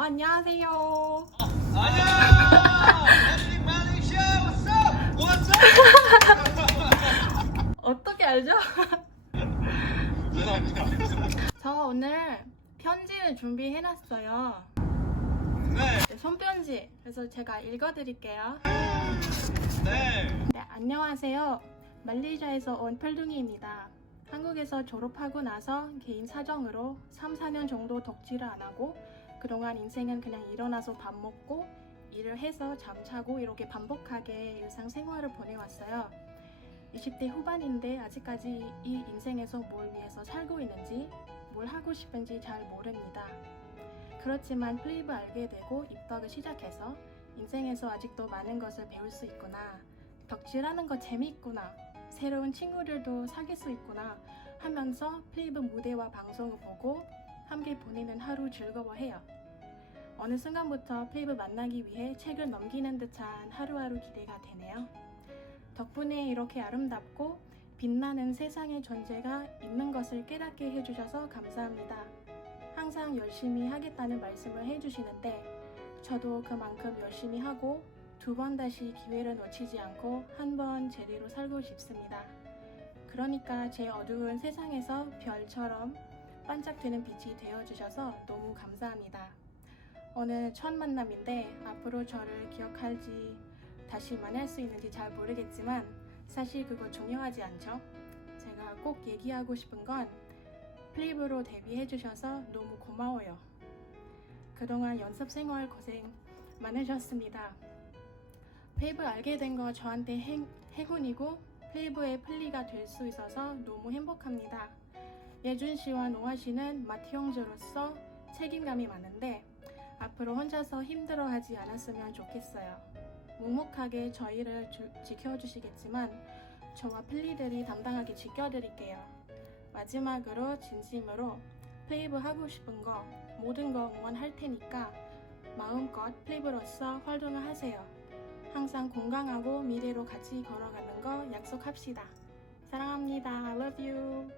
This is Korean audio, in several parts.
안녕하세요. 어떻게 알죠? 저 오늘 편지를 준비해놨어요. 네, 손편지. 그래서 제가 읽어드릴게요. 네, 안녕하세요. 말레이시아에서 온 펠둥이입니다. 한국에서 졸업하고 나서 개인 사정으로 3, 4년 정도 덕질을 안 하고 그동안 인생은 그냥 일어나서 밥 먹고 일을 해서 잠자고 이렇게 반복하게 일상생활을 보내왔어요. 20대 후반인데 아직까지 이 인생에서 뭘 위해서 살고 있는지 뭘 하고 싶은지 잘 모릅니다. 그렇지만 플립을 알게 되고 입덕을 시작해서 인생에서 아직도 많은 것을 배울 수 있구나. 덕질하는 거 재미있구나. 새로운 친구들도 사귈 수 있구나 하면서 플립 무대와 방송을 보고 함께 보내는 하루 즐거워해요. 어느 순간부터 플립을 만나기 위해 책을 넘기는 듯한 하루하루 기대가 되네요. 덕분에 이렇게 아름답고 빛나는 세상의 존재가 있는 것을 깨닫게 해주셔서 감사합니다. 항상 열심히 하겠다는 말씀을 해주시는데 저도 그만큼 열심히 하고 두 번 다시 기회를 놓치지 않고 한 번 제대로 살고 싶습니다. 그러니까 제 어두운 세상에서 별처럼 반짝되는 빛이 되어주셔서 너무 감사합니다. 오늘 첫 만남인데 앞으로 저를 기억할지 다시 만날 수 있는지 잘 모르겠지만 사실 그거 중요하지 않죠? 제가 꼭 얘기하고 싶은 건 플립으로 데뷔해주셔서 너무 고마워요. 그동안 연습 생활 고생 많으셨습니다. 플레이브 알게 된 거 저한테 행, 행운이고 플레이브의 플리가 될 수 있어서 너무 행복합니다. 예준 씨와 노아 씨는 마티 형제로서 책임감이 많은데 앞으로 혼자서 힘들어하지 않았으면 좋겠어요. 묵묵하게 저희를 주- 지켜주시겠지만 저와 플리들이 담당하게 지켜드릴게요. 마지막으로 진심으로 플레이브 하고 싶은 거 모든 거 응원할 테니까 마음껏 플레이브로서 활동을 하세요. 항상 건강하고 미래로 같이 걸어가는 거 약속합시다. 사랑합니다. I love you.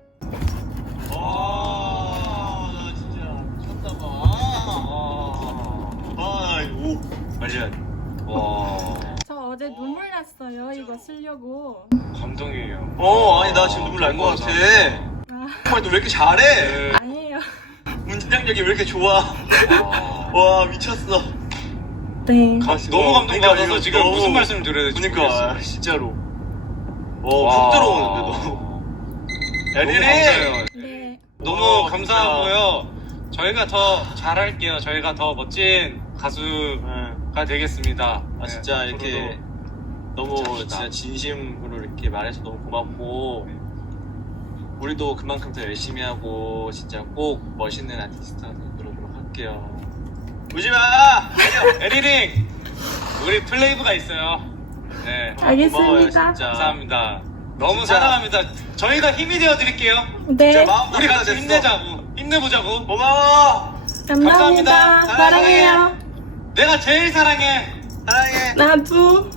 와, 나 진짜 미쳤나봐. 아, 오, 말이야. 와, 저 어제 눈물 났어요. 이거 쓰려고. 감동이에요. 어, 아니 나 지금 눈물 날 것 같아. 아, 정말 너왜 이렇게 잘해? 아니에요. 문장력이 왜 이렇게 좋아? 와. 와, 미쳤어. 네. 가- 너무 어, 감동받아서 그러니까 지금 무슨 말씀을 드려야 될지 그러니까 모르겠어요. 진짜로. 와. 와, 훅 들어오는데 너. 너무 에리리! 네. 감사하고요. 저희가 더 잘할게요. 저희가 더 멋진 가수가 네. 되겠습니다. 아 네, 진짜 앞으로도 이렇게 너무 잘합시다. 진짜 진심으로 이렇게 말해서 너무 고맙고 우리도 그만큼 더 열심히 하고 진짜 꼭 멋있는 아티스트가 되도록 할게요. 우지 마! 에리링 우리 플레이브가 있어요. 네. 고마워요, 알겠습니다. 진짜. 감사합니다. 너무 진짜. 사랑합니다. 저희가 힘이 되어 드릴게요. 네. 마음 우리 같이 같이 힘내자고. 힘내보자고. 고마워. 감사합니다. 감사합니다. 사랑해요. 내가 제일 사랑해. 사랑해. 나도.